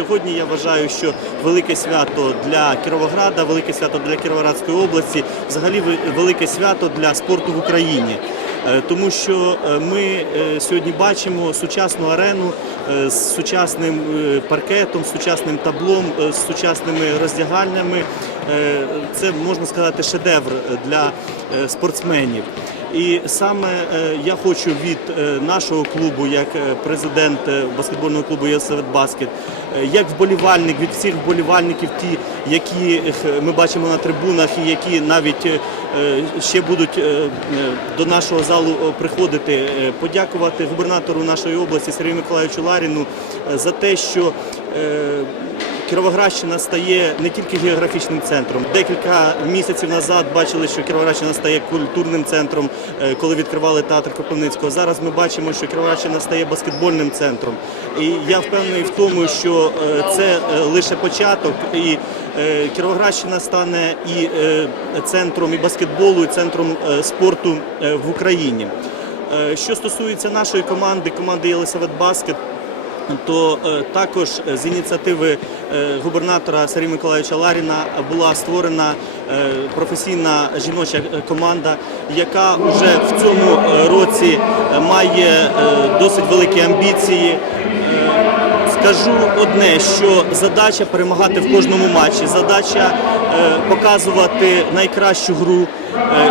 сьогодні я вважаю, що велике свято для Кіровограда, велике свято для Кіровоградської області, взагалі велике свято для спорту в Україні. Е, Тому що е, ми е, сьогодні бачимо сучасну арену з сучасним паркетом, з сучасним таблом, з сучасними роздягальнями. Це можна сказати шедевр для спортсменів. І саме е, я хочу від е, нашого клубу, як е, президент баскетбольного клубу «Єлисавет Баскет, як вболівальник від всіх вболівальників, ті, які ми бачимо на трибунах, і які навіть ще будуть до нашого залу приходити, подякувати губернатору нашої області Сергію Миколаївичу Ларіну за те, що Кіровоградщина стає не тільки географічним центром. Декілька місяців назад бачили, що Кіровоградщина стає культурним центром, е, коли відкривали театр Кропивницького. Зараз ми бачимо, що Кіровоградщина стає баскетбольним центром. І я впевнений в тому, що е, це е, лише початок, і Кіровоградщина стане і центром і баскетболу, і центром спорту в Україні. Що стосується нашої команди, команди Єлисавет Баскет, то е, також е, з ініціативи е, губернатора Сергія Миколаївича Ларіна була створена професійна жіноча команда, яка вже в цьому році має досить великі амбіції. Скажу одне, що задача перемагати в кожному матчі, задача показувати найкращу гру.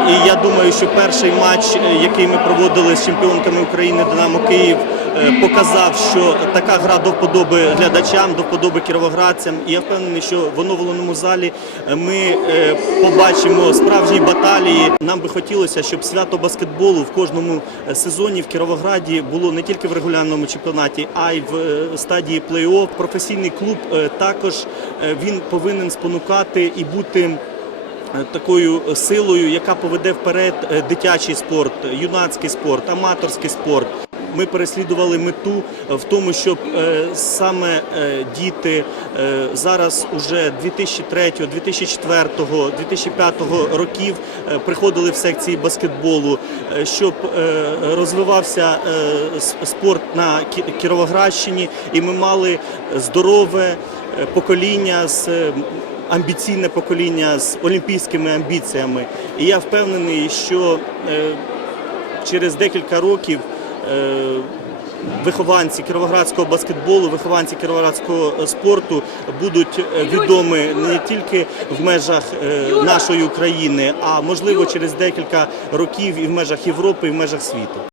І я думаю, що перший матч, який ми проводили з чемпіонками України Динамо Київ, показав, що така гра до вподоби глядачам, до вподоби кіровоградцям. І я впевнений, що в оновленому залі е, ми е, побачимо справжні баталії. Нам би хотілося, щоб свято баскетболу в кожному е, сезоні в Кіровограді було не тільки в регулярному чемпіонаті, а й в е, стадії плей-офф. Професійний клуб е, також е, він повинен спонукати і бути е, такою силою, яка поведе вперед е, дитячий спорт, юнацький спорт, аматорський спорт. Ми переслідували мету в тому, щоб е, саме е, діти е, зараз уже 2003, 2004, 2005 років е, приходили в секції баскетболу, е, щоб е, розвивався е, спорт на Кі- Кіровоградщині, і ми мали здорове е, покоління з е, амбіційне покоління з олімпійськими амбіціями. І я впевнений, що е, через декілька років е, вихованці кіровоградського баскетболу, вихованці кіровоградського е, спорту будуть е, відомі не тільки в межах е, нашої України, а можливо через декілька років і в межах Європи, і в межах світу.